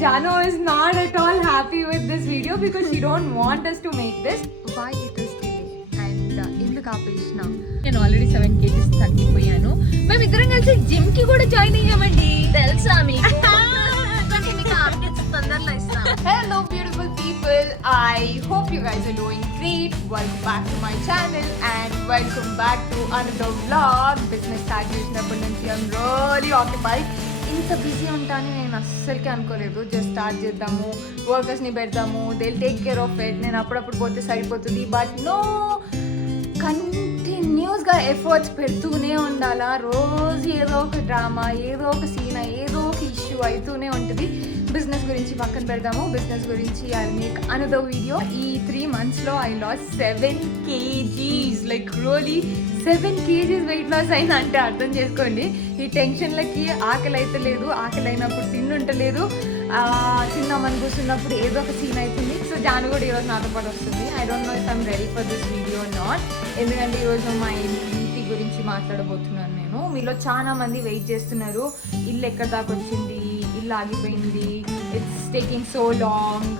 Jano is not at all happy with this video because she don't want us to make this. Why it is delay and ఎందుకు ఆపేసిన నేను already 7 kgs తగ్గిపోయాను. మేము ఇద్దరం కలిసి gym కి కూడా join అయ్యామండి. తెలుసా మీకు? కానీ మీకు అప్డేట్స్ తొందరలో ఇస్తాం. Hello beautiful people, I hope you guys are doing great. Welcome back to my channel and welcome back to another vlog. Business start చేసినప్పటి నుంచి I'm really occupied. ఇంత బిజీ ఉంటానని నేను అస్సలకి అనుకోలేదు. జస్ట్ స్టార్ట్ చేద్దాము, వర్కర్స్ని పెడతాము, they take care of it, నేను అప్పుడప్పుడు పోతే సరిపోతుంది. బట్ నో, కంటిన్యూస్గా ఎఫర్ట్స్ పెడుతూనే ఉండాలా. రోజు ఏదో ఒక డ్రామా, ఏదో ఒక సీన్, ఏదో ఒక ఇష్యూ అవుతూనే ఉంటుంది. బిజినెస్ గురించి పక్కన పెడదాము. బిజినెస్ గురించి ఐ మేక్ అనదర్ వీడియో. ఈ 3 monthsలో I lost 7 kgs, like really 7 kgs weight loss అయినా అంటే అర్థం చేసుకోండి. ఈ టెన్షన్లకి ఆకలి అయితే లేదు, ఆకలి అయినప్పుడు తిండుంటలేదు, తిన్నామని కూర్చున్నప్పుడు ఏదో ఒక సీన్ అవుతుంది. సో జాను కూడా ఈరోజు నాతో పాటు వస్తుంది. I don't know if I'm ready for this video not, ఎందుకంటే ఈరోజు మా ఇంటి గురించి మాట్లాడబోతున్నాను నేను. మీలో చాలా మంది వెయిట్ చేస్తున్నారు, ఇల్లు ఎక్కడ దాకా వచ్చింది, ఇల్లు ఆగిపోయింది, it's taking so long.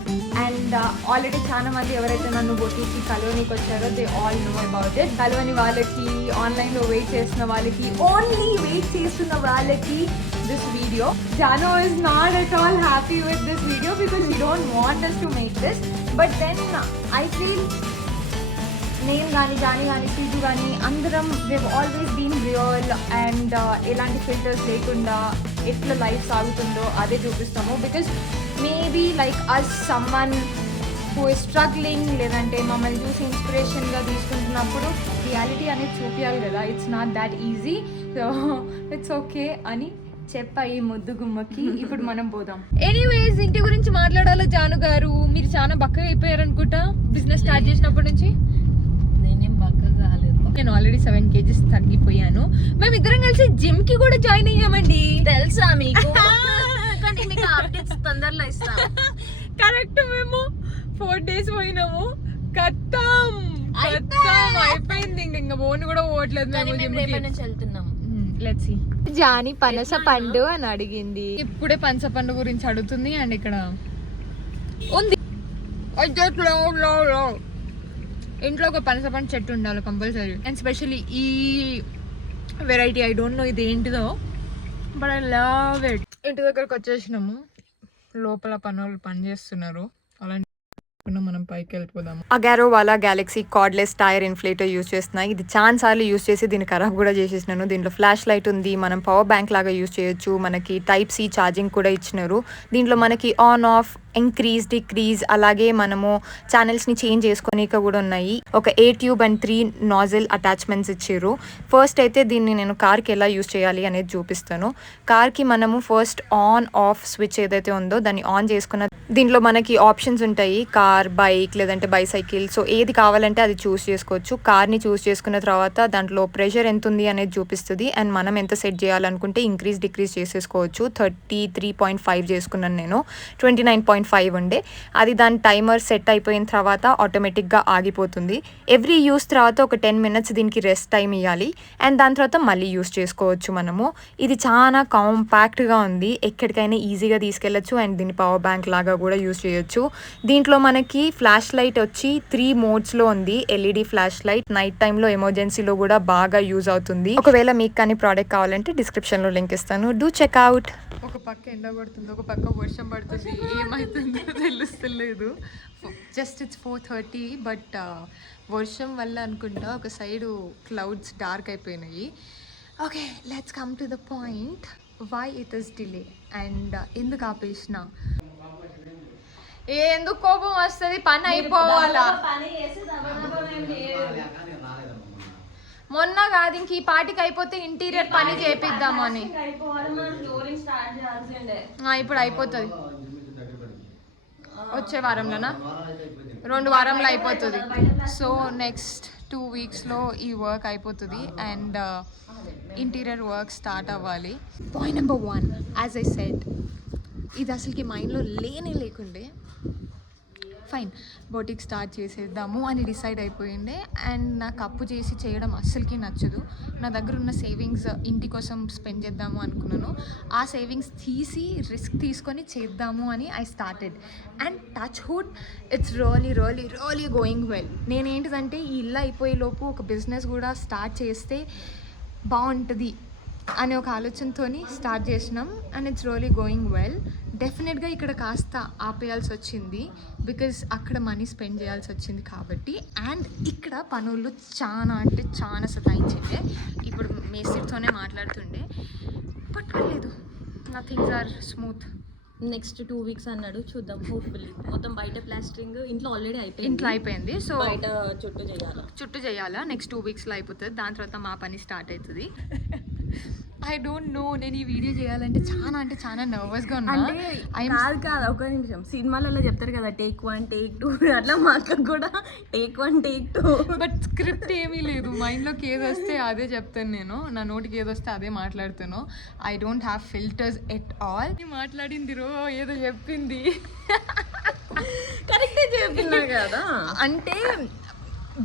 And already చాలా మంది ఎవరైతే నన్ను బొటీకి కలవనీకి వచ్చారో they all know about it. కలవని వాళ్ళకి, ఆన్లైన్లో వెయిట్ చేస్తున్న వాళ్ళకి, ఓన్లీ వెయిట్ చేస్తున్న వాళ్ళకి this video. Jano is not at all happy with this video because she don't want us to make this. But then I feel నేను కానీ, Johnny కానీ, సీజు కానీ అందరం we've always been real and ఎలాంటి filters లేకుండా ఎట్లా లైఫ్ సాగుతుందో అదే చూపిస్తాము. Because maybe like us someone who is struggling, లేదంటే మమ్మల్ని చూసి ఇన్స్పిరేషన్గా తీసుకుంటున్నప్పుడు రియాలిటీ అనేది చూపించాలి కదా. It's not that easy. So it's okay అని చెప్పాయి ముద్దు గుమ్మకి. ఇప్పుడు మనం పోదాం. ఎనీవేస్, ఇంటి గురించి మాట్లాడాలా జాను గారు? మీరు చాలా బక్కగా అయిపోయారు అనుకుంటా బిజినెస్ స్టార్ట్ చేసినప్పటి నుంచి. నేనేం బక్కగా కాలేదు, నేను ఆల్రెడీ 7 kgs తగ్గిపోయాను. మేము ఇద్దరం కలిసి జిమ్ కి కూడా జాయిన్ అయ్యామండి. తెలుసా మీకు? కానీ మీకు అప్డేట్స్ తొందరలో ఇస్తాం. కరెక్ట్, మేము 4 days పోయినాము, ఖతం అయిపోయింది. ఇంకా పోను కూడా పోవట్లేదు మేము జిమ్ కి. నుంచి వెళ్తున్నాం. Let's see. జాని పనస పండు అని అడిగింది. ఇప్పుడే పనస పండు గురించి అడుగుతుంది. అండ్ ఇక్కడ ఉంది ఇంట్లో ఒక పనస పండు చెట్టు ఉండాలి కంపల్సరీ. అండ్ స్పెషల్లీ ఈ వెరైటీ, ఐ డోంట్ నో ఇది ఏంటిదో, బట్ ఐ లవ్ ఇట్. ఇంటి దగ్గరకు వచ్చేసినాము, లోపల పనులు పని చేస్తున్నారు. అలాంటి మనం పైకి వెళ్ళిపోదాము. అగారో వాళ్ళ galaxy cordless tyre inflator use చేస్తున్నాయి. ఇది చాలా సార్లు యూజ్ చేసి దీన్ని ఖరాబ్ కూడా చేసేసినాను. దీంట్లో ఫ్లాష్ లైట్ ఉంది, మనం పవర్ బ్యాంక్ లాగా యూజ్ చేయొచ్చు. మనకి Type-C ఛార్జింగ్ కూడా ఇచ్చినారు. దీంట్లో మనకి ఆన్ ఆఫ్, ఇంక్రీజ్, డిక్రీజ్, అలాగే మనము ఛానల్స్ని చేంజ్ చేసుకోనిక కూడా ఉన్నాయి. ఒక 8 ట్యూబ్ అండ్ 3 నాజిల్ అటాచ్మెంట్స్ ఇచ్చారు. ఫస్ట్ అయితే దీన్ని నేను కార్కి ఎలా యూజ్ చేయాలి అనేది చూపిస్తాను. కార్కి మనము ఫస్ట్ ఆన్ ఆఫ్ స్విచ్ ఏదైతే ఉందో దాన్ని ఆన్ చేసుకున్న దీంట్లో మనకి ఆప్షన్స్ ఉంటాయి, కార్, బైక్, లేదంటే బైసైకిల్. సో ఏది కావాలంటే అది చూస్ చేసుకోవచ్చు. కార్ని చూస్ చేసుకున్న తర్వాత దాంట్లో ప్రెషర్ ఎంత ఉంది అనేది చూపిస్తుంది. అండ్ మనం ఎంత సెట్ చేయాలనుకుంటే ఇంక్రీజ్, డిక్రీజ్ చేసేసుకోవచ్చు. 33.5 చేసుకున్నాను నేను, 29.5 ఉండే. అది దాని టైమర్ సెట్ అయిపోయిన తర్వాత ఆటోమేటిక్గా ఆగిపోతుంది. ఎవ్రీ యూస్ తర్వాత ఒక 10 minutes దీనికి రెస్ట్ టైం ఇవ్వాలి. అండ్ దాని తర్వాత మళ్ళీ యూస్ చేసుకోవచ్చు మనము. ఇది చాలా కాంపాక్ట్గా ఉంది, ఎక్కడికైనా ఈజీగా తీసుకెళ్ళచ్చు. అండ్ దీన్ని పవర్ బ్యాంక్ లాగా కూడా యూజ్ చేయొచ్చు. దీంట్లో మనకి ఫ్లాష్ లైట్ వచ్చి 3 మోడ్స్లో ఉంది. LED ఫ్లాష్ లైట్ నైట్ టైంలో ఎమర్జెన్సీలో కూడా బాగా యూజ్ అవుతుంది. ఒకవేళ మీకు కానీ ప్రోడక్ట్ కావాలంటే డిస్క్రిప్షన్లో లింక్ ఇస్తాను, డూ చెక్అవుట్. ఒక పక్క ఎండ పడుతుంది, ఒక పక్క వర్షం పడుతుంది, ఏమవుతుందో తెలుస్తలేదు. జస్ట్ ఇట్స్ 4:30, బట్ వర్షం వల్ల అనుకుంటా ఒక సైడు క్లౌడ్స్ డార్క్ అయిపోయినాయి. Okay, let's come to the point. Why it is delay and ఎందుకు ఆపేసిన. ఎందుకు కోపం వస్తుంది, పని అయిపోవాలా. మొన్న కాదు, ఇంక ఈ పాటికి అయిపోతే ఇంటీరియర్ పని చేపిద్దామని. ఇప్పుడు అయిపోతుంది, వచ్చే వారంలోనా, 2 వారంలో అయిపోతుంది. సో నెక్స్ట్ 2 weeksలో ఈ వర్క్ అయిపోతుంది అండ్ ఇంటీరియర్ వర్క్ స్టార్ట్ అవ్వాలి. Point number 1, as I said, ఇది అసలుకి మైండ్లో లేనే లేకుండే. ఫైన్ బోటిక్ స్టార్ట్ చేసేద్దాము అని డిసైడ్ అయిపోయిండే. అండ్ నాకు అప్పు చేసి చేయడం అస్సలకి నచ్చదు. నా దగ్గర ఉన్న సేవింగ్స్ ఇంటి కోసం స్పెండ్ చేద్దాము అనుకున్నాను. ఆ సేవింగ్స్ తీసి రిస్క్ తీసుకొని చేద్దాము అని I started. And touch wood it's really going well. నేనేంటిదంటే ఈ ఇల్లు అయిపోయేలోపు ఒక బిజినెస్ కూడా స్టార్ట్ చేస్తే బాగుంటుంది అనే ఒక ఆలోచనతో స్టార్ట్ చేసినాం. And it's really going well. డెఫినెట్గా ఇక్కడ కాస్త ఆపేయాల్సి వచ్చింది బికాజ్ అక్కడ మనీ స్పెండ్ చేయాల్సి వచ్చింది కాబట్టి. అండ్ ఇక్కడ పనులు చాలా అంటే చాలా సతాయించిండే. ఇప్పుడు మేస్త్రితోనే మాట్లాడుతుండే, బట్ లేదు, నా things are smooth. Next 2 weeks అన్నాడు, చూద్దాం. హోప్ఫుల్లీ మొత్తం బయట ప్లాస్టరింగ్ ఇంట్లో ఆల్రెడీ ఇంట్లో అయిపోయింది. సో బయట చుట్టూ చేయాలా. నెక్స్ట్ 2 weeksలో అయిపోతుంది. దాని తర్వాత మా పని స్టార్ట్ అవుతుంది. ఐ డోంట్ నో, నేను ఈ వీడియో చేయాలంటే చాలా నర్వస్గా ఉన్నా. కాదు ఒక నిమిషం, సినిమాలలో చెప్తారు కదా టేక్ 1 టేక్ 2, అట్లా మా అక్క కూడా టేక్ 1 టేక్ 2. బట్ స్క్రిప్ట్ ఏమీ లేదు, మైండ్లోకి ఏది వస్తే అదే చెప్తాను నేను, నా నోటికి ఏది వస్తే అదే మాట్లాడుతాను. I don't have filters at all. మాట్లాడింది రో ఏదో చెప్పింది కరెక్టే చెప్పినా కదా. అంటే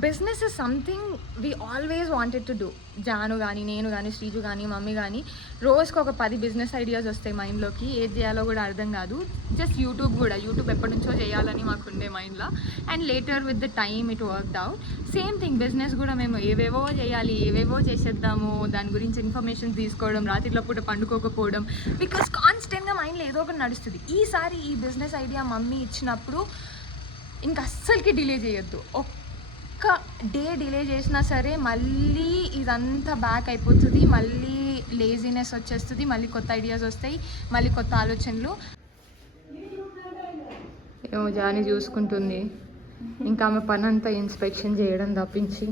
business is something we always wanted to do. జాను కానీ, నేను కానీ, శ్రీజు కానీ, మమ్మీ కానీ రోజుకి ఒక 10 బిజినెస్ ఐడియాస్ వస్తాయి మైండ్లోకి. ఏది చేయాలో కూడా అర్థం కాదు. జస్ట్ యూట్యూబ్ ఎప్పటి నుంచో చేయాలని మాకు ఉండే మైండ్లో. And later with the time it worked out. Same thing business కూడా మేము ఏవేవో చేయాలి, ఏవేవో చేసేద్దాము, దాని గురించి ఇన్ఫర్మేషన్ తీసుకోవడం, రాత్రిలో పూట పండుకోకపోవడం, బికాస్ కాన్స్టెంట్గా మైండ్లో ఏదో ఒకటి నడుస్తుంది. ఈసారి ఈ బిజినెస్ ఐడియా మమ్మీ ఇచ్చినప్పుడు ఇంకా అస్సలకి డిలే చేయొద్దు. ఒక్క డే డిలే చేసినా సరే మళ్ళీ ఇదంతా బ్యాక్ అయిపోతుంది, మళ్ళీ లేజినెస్ వచ్చేస్తుంది, మళ్ళీ కొత్త ఐడియాస్ వస్తాయి, మళ్ళీ కొత్త ఆలోచనలు. ఏమో జాని చూసుకుంటుంది, ఇంకా ఆమె పని అంతా ఇన్స్పెక్షన్ చేయడం తప్పించి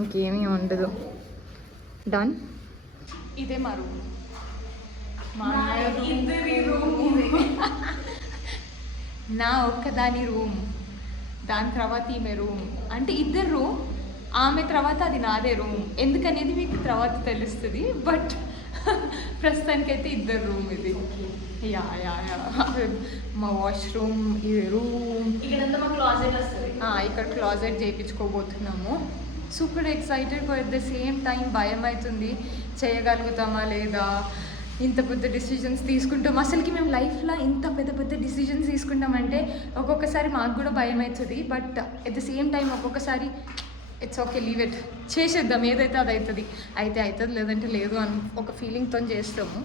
ఇంకేమీ ఉండదు. డన్. ఇదే మా రూమ్, నా ఒక్కదాని రూమ్, దాని తర్వాత ఈమె రూమ్, అంటే ఇద్దరు రూమ్. ఆమె తర్వాత అది నాదే రూమ్, ఎందుకనేది మీకు తర్వాత తెలుస్తుంది. బట్ ప్రస్తుతానికైతే ఇద్దరు రూమ్ ఇది. యా మా వాష్రూమ్, ఇది రూమ్. ఇక్కడ క్లాజెట్ చేయించుకోబోతున్నాము. Super excited, but at the same time భయం అవుతుంది, చేయగలుగుతామా లేదా, ఇంత పెద్ద డిసిజన్స్ తీసుకుంటాం. అసలుకి మేము లైఫ్లో ఇంత పెద్ద డిసిజన్స్ తీసుకుంటామంటే ఒక్కొక్కసారి మాకు కూడా భయం అవుతుంది. But at the same time ఒక్కొక్కసారి ఇట్స్ ఓకే, లీవ్ ఇట్, చేసేద్దాం, ఏదైతే అది అవుతుంది, అయితే అవుతుంది, లేదంటే లేదు అని ఒక ఫీలింగ్తో చేస్తాము.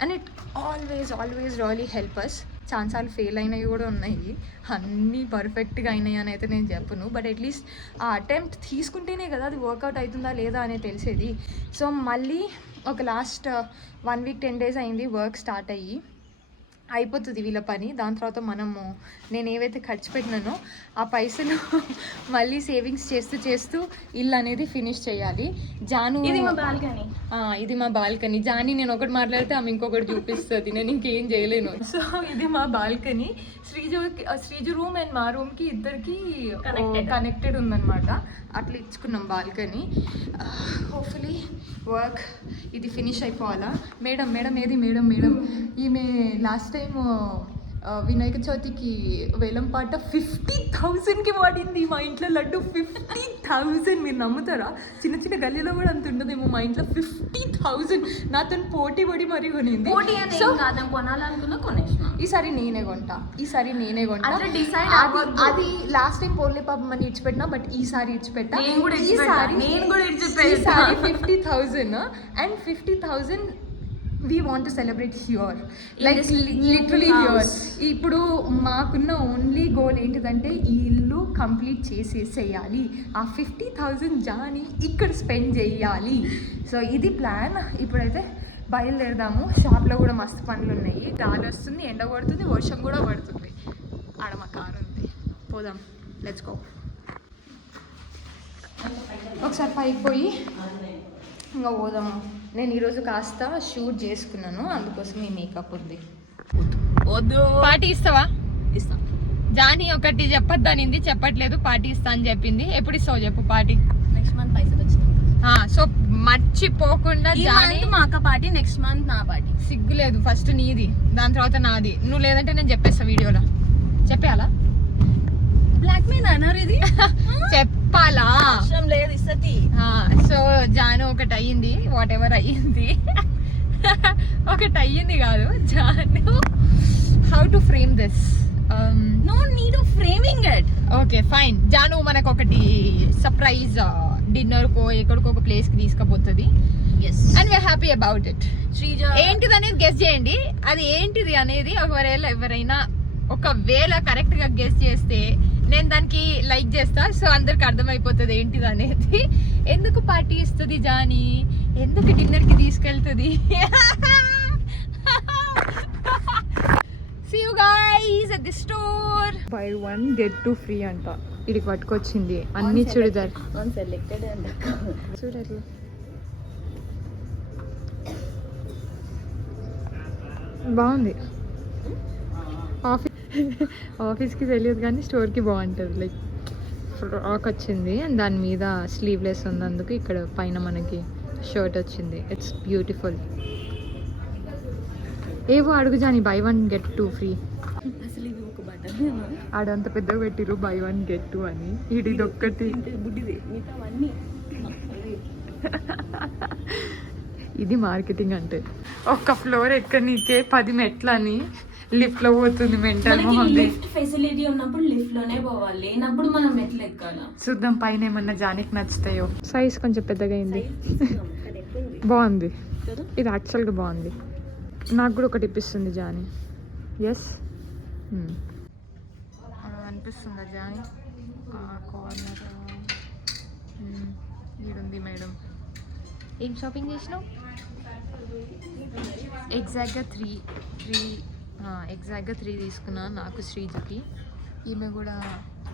And it always really help us. ఛాన్సాలు ఫెయిల్ అయినవి కూడా ఉన్నాయి, అన్నీ పర్ఫెక్ట్గా అయినాయి అని అయితే నేను చెప్పను. బట్ అట్లీస్ట్ ఆ అటెంప్ట్ తీసుకుంటేనే కదా అది వర్కౌట్ అవుతుందా లేదా అనేది తెలిసేది. సో మళ్ళీ ఒక లాస్ట్ 1 week 10 days అయింది వర్క్ స్టార్ట్ అయ్యి, అయిపోతుంది వీళ్ళ పని. దాని తర్వాత నేను ఏవైతే ఖర్చు పెట్టినానో ఆ పైసలు మళ్ళీ సేవింగ్స్ చేస్తూ ఇల్లు అనేది ఫినిష్ చేయాలి. జాను, ఇది మా బాల్కనీ. జాని నేను ఒకటి మాట్లాడితే ఆమె ఇంకొకటి చూపిస్తుంది, నేను ఇంకేం చేయలేను. సో ఇది మా బాల్కనీ. శ్రీజు రూమ్ అండ్ మా రూమ్కి ఇద్దరికి కనెక్టెడ్ ఉందన్నమాట. అట్లా ఇచ్చుకున్నాం బాల్కనీ. హోప్ఫుల్లీ వర్క్ ఇది ఫినిష్ అయిపోవాలా. మేడం ఈమె లాస్ట్ టైం వినాయక చవితికి వేలం పాట 50,000కి వాడింది. మా ఇంట్లో లడ్డు 50,000. మీరు నమ్ముతారా? చిన్న గల్లీలో కూడా అంత ఉండదేమో. మా ఇంట్లో 50,000 నాతో పోటీ పడి మరీ కొనింది. సో ఈసారి నేనే కొంటా. అది లాస్ట్ టైం పోలే పాపం అని ఇచ్చిపెట్టినా, బట్ ఈసారి ఇచ్చిపెట్టా. ఈసారి 50,000 and 50,000 we want to celebrate here, like literally here. ఇప్పుడు మాకున్న ఓన్లీ గోల్ ఏంటిదంటే ఈ ఇల్లు కంప్లీట్ చేసేసేయాలి, ఆ 50,000 జాని ఇక్కడ స్పెండ్ చేయాలి. సో ఇది ప్లాన్. ఇప్పుడైతే బయలుదేరదాము. షాప్లో కూడా మస్తు పనులు ఉన్నాయి. గాలి వస్తుంది, ఎండ పడుతుంది, వర్షం కూడా పడుతుంది. ఆడ మా కారు ఉంది, పోదాం, లెట్స్ గో. ఒకసారి పైకి పోయి ఇంకా పోదాము. నేను ఈరోజు కాస్త షూట్ చేసుకున్నాను, అందుకోసం ఈ మేకప్ ఉంది. పార్టీ ఇస్తావా? ఇస్తా. జానీ ఒకటి చెప్పొద్దనింది, చెప్పట్లేదు. పార్టీ ఇస్తా అని చెప్పింది. ఎప్పుడు ఇస్తావు చెప్పు పార్టీ? నెక్స్ట్ మంత్ పైసలు వచ్చినాయి. సో మర్చిపోకుండా జానీ మా అక్క పార్టీ, నెక్స్ట్ మంత్ నా పార్టీ. సిగ్గులేదు, ఫస్ట్ నీది, దాని తర్వాత నాది. నువ్వు లేదంటే నేను చెప్పేస్తా వీడియోలో. చెప్పేయాలా? బ్లాక్ మెయిల్ అన్నారు ఇది చెప్పాలా? అవసరం లేదు ఇస్తతి. సో జాను ఒకటి అయ్యింది, వాట్ ఎవర్ అయ్యింది. ఒకటి అయ్యింది కాదు జాను. How to frame this? No need of framing it. Okay fine. జాను మనకు ఒకటి సర్ప్రైజ్ డిన్నర్ కో ఎక్కడికో ఒక ప్లేస్ కి తీసుకుపోతుంది. yes and we are happy about it. Sreeja ఏంటిది అనేది గెస్ చేయండి. అది ఏంటిది అనేది ఎవరైనా ఒకవేళ కరెక్ట్ గా గెస్ చేస్తే నేను దానికి లైక్ చేస్తా. సో అందరికి అర్థమైపోతుంది ఏంటిది అనేది. ఎందుకు పార్టీ ఇస్తుంది జానీ, ఎందుకు డిన్నర్ కి తీసుకెళ్తుంది. See you guys at the store. Buy one get two free అంట. ఇడికి పట్టుకొచ్చింది అన్ని చుడిదార్. ఆన్ సెలెక్టెడ్ అండ్ చూడట్లా బాగుంది. ఆఫీస్కి తెలియదు కానీ స్టోర్కి బాగుంటుంది. లైక్ ఫ్రాక్ వచ్చింది అండ్ దాని మీద స్లీవ్లెస్ ఉన్నందుకు ఇక్కడ పైన మనకి షర్ట్ వచ్చింది. It's beautiful. ఏవో అడుగు జాని, buy one get two free. అసలు ఇది ఒక బటన్ ఆడంత పెద్దగా పెట్టిరు బై వన్ గెట్ టూ అని. ఇది ఒక్కటి బుడ్డిది మిగతావన్నీ ఇది మార్కెటింగ్ అంటే. ఒక్క ఫ్లోర్ ఎక్కనీకే 10 మెట్లు అని లిఫ్ట్ లో పోతుంది. మెంటల్ మొహంది. లిఫ్ట్ ఫెసిలిటీ ఉన్నప్పుడు లిఫ్ట్ లోనే పోవాలి, లేనప్పుడు మనం మెట్లు ఎక్కాలా. చూద్దాం పైన ఏమన్నా జానికి నచ్చుతాయో. సైజ్ కొంచెం పెద్దగా అయింది. బాగుంది. ఇది యాక్చువల్గా బాగుంది. నాకు కూడా ఒకటి ఇప్పిస్తుంది జాని. ఎస్ అనిపిస్తుందా జాని? కార్నర్ ఈడుంది మేడం. ఏం షాపింగ్ చేసినావు? ఎగ్జాక్ట్గా త్రీ తీసుకున్నా నాకు, శ్రీజకి. ఈమె కూడా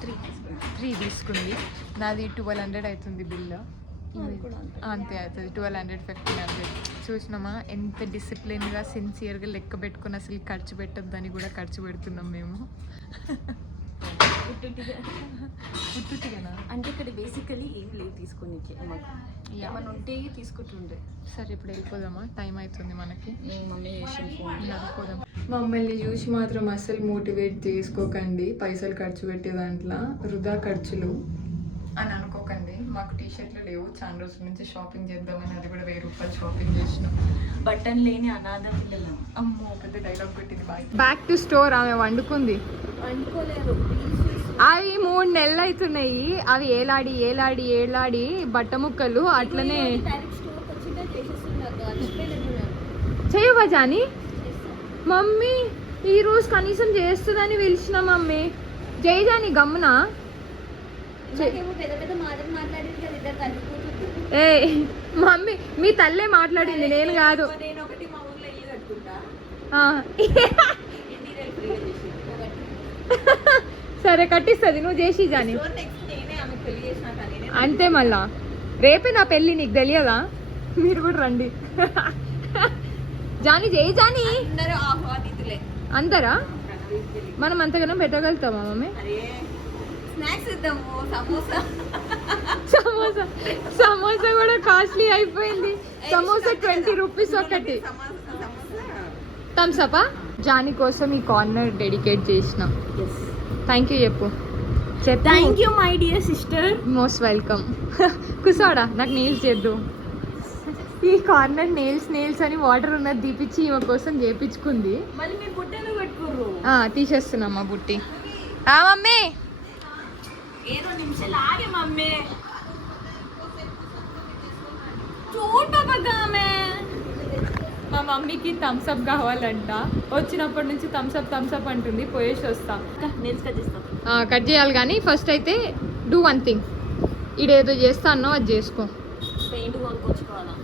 త్రీ తీసుకుంది. నాది 1200 అవుతుంది బిల్లు. అంతే అవుతుంది, 1200 1500. చూసినామా ఎంత డిసిప్లిన్గా సిన్సియర్గా లెక్క పెట్టుకుని అసలు ఖర్చు పెట్టద్దని కూడా ఖర్చు పెడుతున్నాం మేము. ఉట్టుటిగానా అంటే ఇక్కడ బేసికలీ ఏం లేవు తీసుకోనికి, ఏమన్నా ఉంటే తీసుకుంటుండే. సరే ఇప్పుడు వెళ్ళిపోదామా? టైం అవుతుంది మనకి. మమ్మీ చేసిన ఫోన్ వెళ్ళిపోదాం. మమ్మల్ని చూసి మాత్రం అసలు మోటివేట్ చేసుకోకండి. పైసలు ఖర్చు పెట్టే దాంట్లో వృధా ఖర్చులు అని అనుకోకండి. మాకు టీ షర్ట్లు లేవు, చాలా రోజుల నుంచి షాపింగ్ చేద్దామని అది కూడా 1000 రూపాయలు షాపింగ్ చేసినాం. బటన్ లేని అనాథ పిల్లలం. అమ్మో పెద్ద డైలాగ్ పెట్టింది. Back to store. ఆమె వండుకుంది. వండుకోలేదు, అవి 3 నెలలు అవుతున్నాయి. అవి ఏలాడి బట్ట ముక్కలు అట్లనే చేయవా జాని? మమ్మీ ఈరోజు కనీసం చేస్తుందని పిలిచిన మమ్మీ. జై జాని గమ్మున. ఏ మమ్మీ మీ తల్లే మాట్లాడింది, నేను కాదు. సరే కట్టిస్తుంది, నువ్వు చేసి జాని. అంతే మళ్ళా రేపే నా పెళ్ళి, నీకు తెలియదా? మీరు కూడా రండి. జాని చేయి జాని. అందరా మనం అంతగానో పెట్టగలుగుతామా మమ్మీ? సమోసా కూడా కాస్ట్లీ అయిపోయింది. సమోసా 20 రూపీస్ ఒకటి. Thumbs up. జాని కోసం ఈ కార్నర్ డెడికేట్ చేసిన. థ్యాంక్ యూ చెప్పు. Thank you my dear sister. Most welcome. కుసాడా నాకు నెయిల్స్ చేద్దు. ఈ కార్నర్ నెయిల్స్ అని వాటర్ ఉన్నది తీపిచ్చి ఈమె కోసం చేపించుకుంది. మళ్ళీ మీ బుట్టను పెట్టుకోరు. తీసేస్తున్నామ్మా బుట్టి. మమ్మీ 2 నిమిషాలు ఆగే మమ్మీ. చూడగామే మా మమ్మీకి థమ్స్ అప్ కావాలంట. వచ్చినప్పటి నుంచి థమ్స్ అప్ అంటుంది. పోయేసి వస్తా. కట్ చేయాలి కానీ ఫస్ట్ అయితే డూ వన్ థింగ్. ఇడేదో చేస్తా అన్నావు, అది చేసుకో. పెయింట్ కొనుక్కొచ్చుకోవాలా?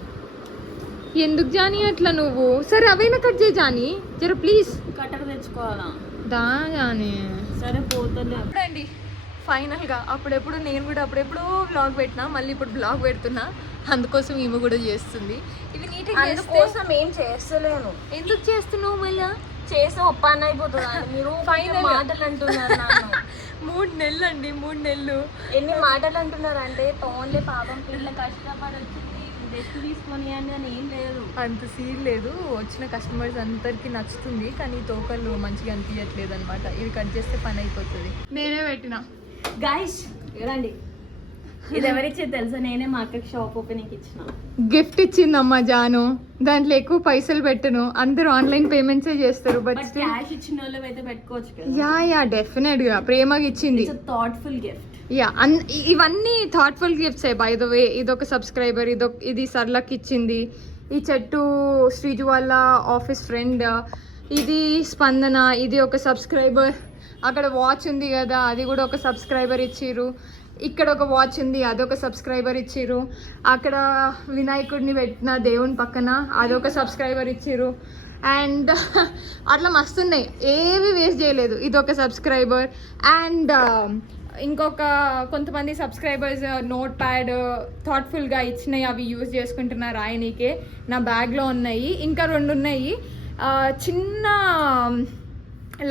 ఎందుకు జాని అట్లా నువ్వు? సరే అవైనా కట్ చేయి జాని జర ప్లీజ్. కట్టర్ తెచ్చుకోవాలా? దా జాని. సరే పోతలే. అప్పుడండి ఫైనల్గా అప్పుడెప్పుడు నేను కూడా అప్పుడెప్పుడు బ్లాగ్ పెట్టినా, మళ్ళీ ఇప్పుడు బ్లాగ్ పెడుతున్నా. అందుకోసం ఈమె కూడా చేస్తుంది. ఇవి నీట్గా అందుకోసం ఏం చేస్తలేను. ఎందుకు చేస్తున్నావు? మళ్ళీ చేస్తే ఒప్పాన్ని అయిపోతుంది. మీరు Final మాటలు అంటున్నారు నన్ను. 3 నెలలు అండి, 3 నెలలు. ఎన్ని మాటలు అంటున్నారు అంటే ఓన్లీ పాపం పిల్ల కష్టపడి వచ్చింది రెస్ట్ తీసుకొని అని ఏం లేదు. అంత సీన్ లేదు. వచ్చిన కస్టమర్స్ అందరికి నచ్చుతుంది కానీ తోకలు మంచిగా అనిపించట్లేదు అనమాట. ఇది కట్ చేస్తే పని అయిపోతుంది. నేనే పెట్టిన గైస్ రండి, ఇది ఎవరిచ్చేది తెలుసా? నేనే మా అక్కకి షాప్ ఓపెనింగ్ ఇచ్చిన. గిఫ్ట్ ఇచ్చిందమ్మా జాను. దాంట్లో ఎక్కువ పైసలు పెట్టను, అందరూ ఆన్లైన్ పేమెంట్సే చేస్తారు. బట్ క్యాష్ ఇచ్చిన వాళ్ళు అయితే పెట్టుకోవచ్చు కదా. యా డెఫినెట్ గా ప్రేమగా ఇచ్చింది. Thoughtful gift. యా ఇవన్నీ thoughtful gifts by the way. ఇదొక సబ్స్క్రైబర్, ఇది సర్లకి ఇచ్చింది. ఈ చెట్టు శ్రీజు వాళ్ళ ఆఫీస్ ఫ్రెండ్. ఇది స్పందన, ఇది ఒక సబ్స్క్రైబర్. అక్కడ వాచ్ ఉంది కదా, అది కూడా ఒక సబ్స్క్రైబర్ ఇచ్చిర్రు. ఇక్కడ ఒక వాచ్ ఉంది, అదొక సబ్స్క్రైబర్ ఇచ్చిర్రు. అక్కడ వినాయకుడిని పెట్టిన దేవుని పక్కన అదొక సబ్స్క్రైబర్ ఇచ్చిర్రు. అండ్ అట్లా మస్తున్నాయి, ఏవి వేస్ట్ చేయలేదు. ఇదొక సబ్స్క్రైబర్. అండ్ ఇంకొక కొంతమంది సబ్స్క్రైబర్స్ నోట్ ప్యాడ్ థాట్ఫుల్గా ఇచ్చినాయి, అవి యూజ్ చేసుకుంటున్నారు రాయనీకే. నా బ్యాగ్లో ఉన్నాయి, ఇంకా 2 ఉన్నాయి. చిన్న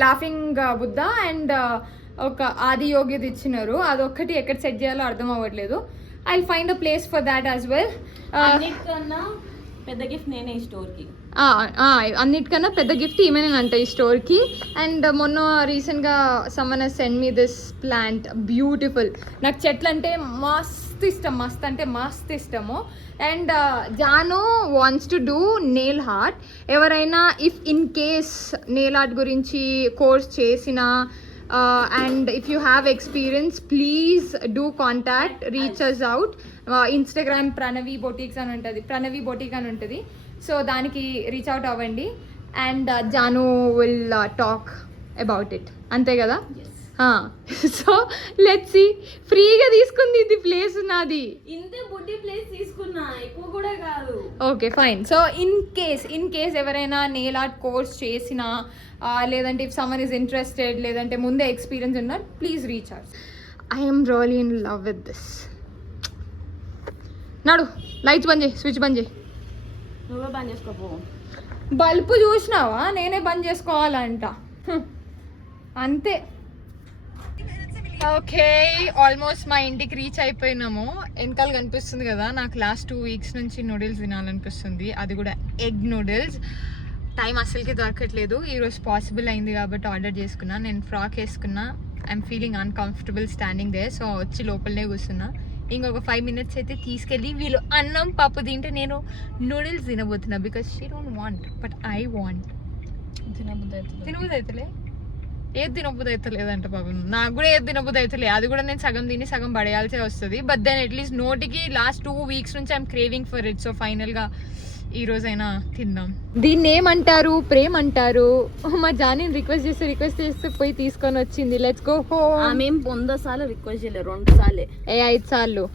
లాఫింగ్ బుద్ధ అండ్ ఒక ఆది యోగిది ఇచ్చినారు. అదొక్కటి ఎక్కడ సెట్ చేయాలో అర్థం అవ్వట్లేదు. I will find a place for that as well. అన్నిటికన్నా పెద్ద గిఫ్ట్ నేనే ఈ స్టోర్కి. అన్నిటికన్నా పెద్ద గిఫ్ట్ ఈమెనేనంట ఈ స్టోర్కి. అండ్ మొన్న రీసెంట్గా someone send me this plant, beautiful. నాకు చెట్లు అంటే మస్తు ఇష్టం, మస్త్ అంటే మస్తు ఇష్టము. And Jaanu wants to do nail art. ఎవరైనా if in case nail art గురించి కోర్స్ చేసిన and if you have experience, please do contact, reach us out. Instagram Pranavi Boutiques అని ఉంటుంది, Pranavi Boutique అని ఉంటుంది. సో దానికి రీచ్ అవుట్ అవ్వండి. And జాను విల్ టాక్ అబౌట్ ఇట్, అంతే కదా? So let's see. ఫ్రీగా తీసుకుంది ఇది ప్లేస్ నాది. ఇంతే బుడ్డి ప్లేస్ తీసుకున్నా, ఎక్కువ కూడా కాదు. Okay fine. So in case ఎవరైనా నెయిల్ ఆర్ట్ కోర్స్ చేసినా, లేదంటే ఇఫ్ సమ్మన్ ఈజ్ ఇంట్రెస్టెడ్, లేదంటే ముందే ఎక్స్పీరియన్స్ ఉన్నా, please reach out. I'm really in love with this. నాడు లైట్స్ బంద్ చేయి, స్విచ్ బంద్ చేయి. నువ్వే బంద్ చేసుకోపో. బల్బు చూసినావా? నేనే బంద్ చేసుకోవాలంట, అంతే. ఓకే, ఆల్మోస్ట్ మా ఇంటికి రీచ్ అయిపోయినాము. వెనకాల కనిపిస్తుంది కదా, నాకు లాస్ట్ 2 weeks నుంచి నూడిల్స్ తినాలనిపిస్తుంది, అది కూడా ఎగ్ నూడిల్స్. టైం అస్సలకి దొరకట్లేదు. ఈరోజు పాసిబుల్ అయింది కాబట్టి ఆర్డర్ చేసుకున్నా. నేను ఫ్రాక్ వేసుకున్నా. I'm feeling uncomfortable standing they. So వచ్చి లోపలనే కూర్చున్నా. ఇంకొక 5 minutes అయితే తీసుకెళ్ళి వీళ్ళు అన్నం పప్పు తింటే నేను నూడిల్స్ తినబోతున్నా. Because she don't want, but I want. తినబుద్ధి అవుతలే, ఏది తినబుద్ధి అవుతలేదంట పాపం. నాకు కూడా ఏది తినబుద్ధి అవుతలే. అది కూడా నేను సగం తిని సగం పడేయాల్సి వస్తుంది. బట్ దెన్ అట్లీస్ట్ నోటికి లాస్ట్ 2 weeks నుంచి I'm craving for it. So ఫైనల్గా ఈ రోజైనా తిందాం. దీన్ని ఏమంటారు? ప్రేమ అంటారు. మా జానీని రిక్వెస్ట్ చేస్తే పోయి తీసుకొని వచ్చింది. Let's go home. మేము 100 సార్లు రిక్వెస్ట్ చేయలేదు, 2 సార్లే. 5 సార్లు.